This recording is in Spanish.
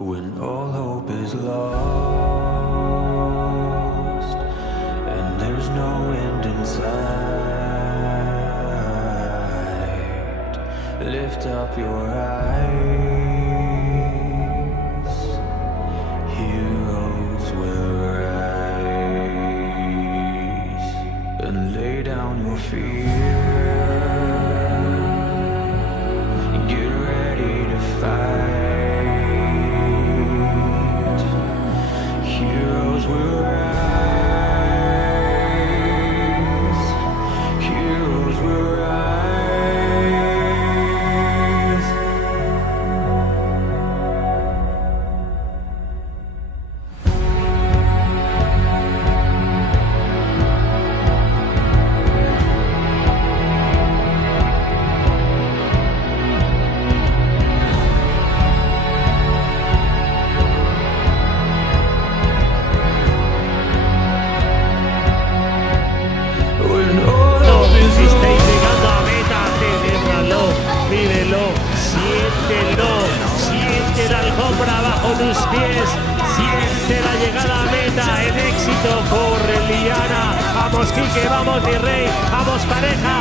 When all hope is lost and there's no end in sight, lift up your eyes, heroes will rise, and lay down your fear, get ready to fight. Heroes will rise. Heroes will rise. When all hope is Si estáis lost. llegando a meta, celébralo, vívelo, siéntelo, siente la alfombra bajo tus pies, siente la llegada a meta en éxito. Corre, Liana, vamos Quique, vamos mi rey, vamos pareja,